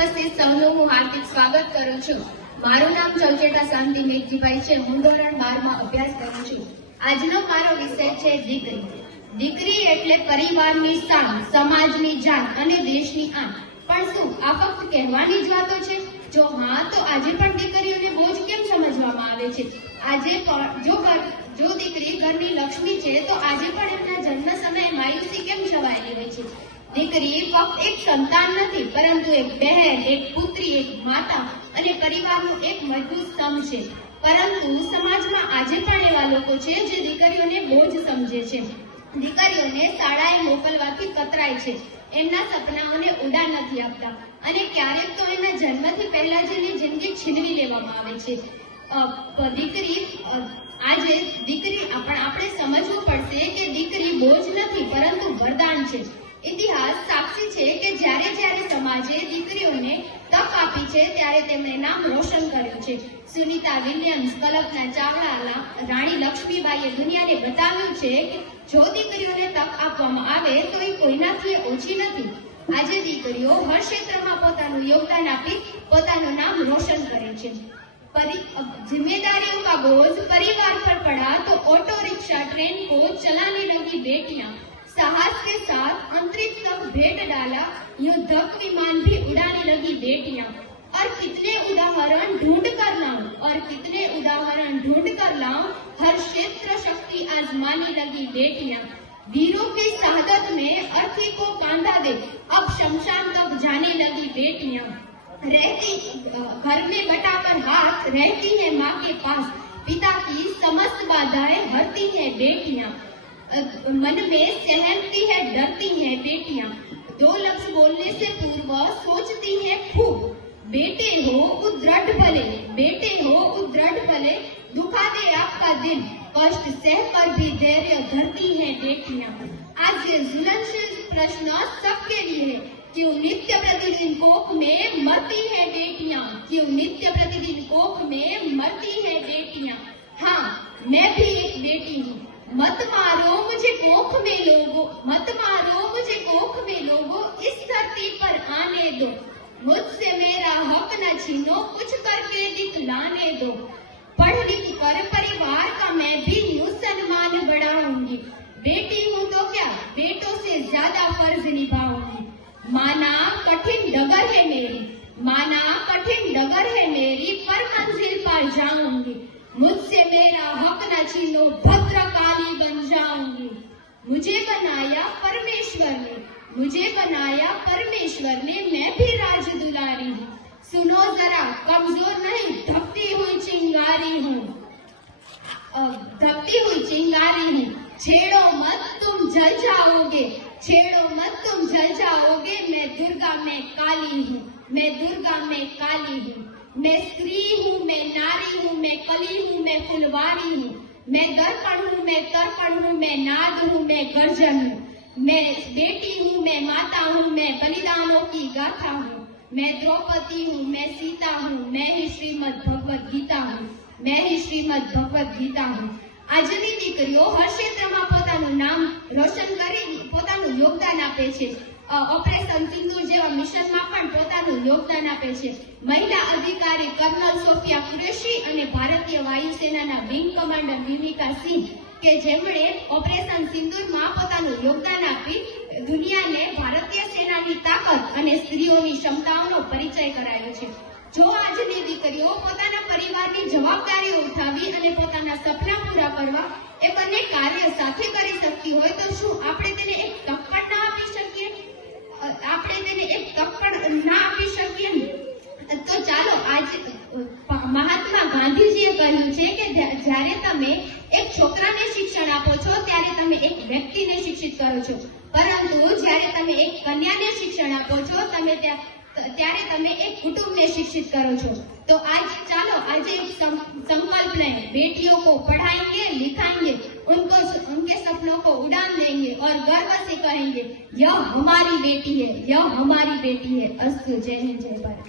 ઉપસ્થિત સૌનું હું હાર્દિક સ્વાગત કરું છું। મારું નામ ચલચેટા શાંતિ મેઘજીભાઈ છે। હું ધોરણ 12 માં અભ્યાસ કરું છું। આજનો મારો વિષય છે દીકરી। દીકરી એટલે પરિવારની શાન, સમાજની જાન અને દેશની આન। પણ શું આ ફક્ત કહેવાની જ વાતો છે? જો હા, તો આજે પણ દીકરીઓને બોજ કેમ સમજવામાં આવે છે? આજે પણ જો દીકરી ઘરની લક્ષ્મી છે, તો આજે પણ એમના જન્મ સમયે માયુસી કેમ છવાયેલી હોય છે? દીકરી ફક્ત એક સંતાન નથી, પરંતુ એક બહેન, એક પુત્રી, એક માતા અને પરિવારનું એક મજબૂત સ્તંભ છે। પરંતુ સમાજમાં આજે પણ એવા લોકો છે જે દીકરીઓને બોજ સમજે છે। દીકરીઓને શાળાએ મોકલવાથી કતરાય છે, એમના સપનાઓને ઉડાન નથી આપતા અને ક્યારેક તો એના જન્મથી પહેલા જ એની જિંદગી છીનવી લેવામાં આવે છે। આપણે સમજવું પડશે કે દીકરી બોજ નથી, પરંતુ વરદાન છે। ઇતિહાસ સાક્ષી છે કે જ્યારે જ્યારે સમાજે દીકરીઓને તક આપી છે, ત્યારે તેમણે નામ રોશન કર્યું છે। સુનીતા વિલિયમ્સ, કલ્પના ચાવડા, રાણી લક્ષ્મીબાઈએ દુનિયાને બતાવ્યું છે કે જો દીકરીઓને તક આપવામાં આવે તો એ કોઈનાથી ઓછી નથી। આજે દીકરીઓ હર ક્ષેત્રમાં પોતાનું યોગદાન આપી પોતાનું નામ રોશન કરે છે। जिम्मेदारियों का बोझ परिवार पर पड़ा तो ऑटो रिक्शा, ट्रेन को चलाने लगी बेटियां। साहस के साथ अंतरिक्ष तक भेंट डाला, युद्धक विमान भी उड़ाने लगी बेटियां। और कितने उदाहरण ढूंढ कर लाऊं, हर क्षेत्र शक्ति आजमाने लगी बेटियां। वीरों की शहादत में अर्थी को कांधा दे, अब शमशान तक जाने लगी बेटियां। घर में बटाकर हाथ रहती है माँ के पास, पिता की समस्त बाधाएं हरती है बेटियां। मन में सहमती है, डरती है बेटियां। 2 लफ्ज बोलने से पूर्व सोचती है खूब, बेटे हो उद्दृढ़ भले, दुखा दे आपका दिल, कष्ट सह कर भी धैर्य धरती है बेटियां। आज ये ज्वलनशील प्रश्न सबके लिए है, क्यों नित्य प्रतिदिन कोख में मरती है बेटियां? क्यों नित्य प्रतिदिन कोख में मरती है बेटियां? हाँ, मैं भी एक बेटी हूँ। मत मारो मुझे कोख में लोगो, इस धरती पर आने दो। मुझसे मेरा हक न छीनो, कुछ करके दिखलाने दो। पढ़ लिख कर परिवार का मैं भी यूं सम्मान बढ़ाऊंगी। बेटी हूँ तो क्या, बेटों से ज्यादा फर्ज निभाऊंगी। माना कठिन डगर है मेरी, पर मंजिल पर जाऊंगी। मुझसे मेरा हक न छीनो, भद्रकाली बन जाऊंगी। मुझे बनाया परमेश्वर ने, मैं भी राज दुलारी हूँ। सुनो जरा, कमजोर नहीं, धकती हुई चिंगारी हूँ। छेड़ो मत तुम जल जाओगे, मैं दुर्गा में काली हूँ। मैं स्त्री हूँ, मैं नारी हूँ, मैं कली हूँ, मैं फुलवारी हूँ। मैं दर्पण हूँ, मैं तर्पण हूँ, मैं नाद हूँ, मैं गर्जन हूँ। मैं बेटी हूँ, मैं माता हूँ, मैं बलिदानों की गाथा हूँ। मैं द्रौपदी हूँ, मैं सीता हूँ, मैं ही श्रीमद् भगवद गीता हूँ। આજની દીકરીઓ હર ક્ષેત્રમાં પોતાનું નામ રોશન કરી પોતાનું યોગદાન આપે છે। ઓપરેશન સિંદૂર જેવા મિશનમાં પણ પોતાનું યોગદાન આપે છે। મહિલા અધિકારી કર્નલ સોફિયા કુરેશી અને ભારતીય વાયુસેનાના વિંગ કમાન્ડર મિમિકા સિંહ કે જેમણે ઓપરેશન સિંદૂરમાં પોતાનું યોગદાન આપી દુનિયાને ભારતીય સેનાની તાકાત અને સ્ત્રીઓની ક્ષમતાઓનો પરિચય કરાયો છે। જો આજની દીકરીઓ પોતાના પરિવારની જવાબદારીઓ ઉઠાવી અને પોતાના સપના પૂરા કરવા એ બંને કાર્ય સાથે કરી શકતી હોય તો શું આપણે તેને એક તક પણ ના આપી શકીએ? તો ચાલો આજ મહાત્મા ગાંધીજીએ કહ્યું છે કે જ્યારે તમે એક છોકરાને શિક્ષણ આપો છો ત્યારે તમે એક વ્યક્તિને શિક્ષિત કરો છો, પરંતુ જ્યારે તમે એક કન્યાને શિક્ષણ આપો છો ત્યારે તમે એક कुटुंब शिक्षित करो छो। तो आज एक संकल्प लें, बेटियों को पढ़ाएंगे, लिखाएंगे, उनके सपनों को उड़ान देंगे और गर्व से कहेंगे यह हमारी बेटी है। अस्तु। जय हिंद, जय भारत।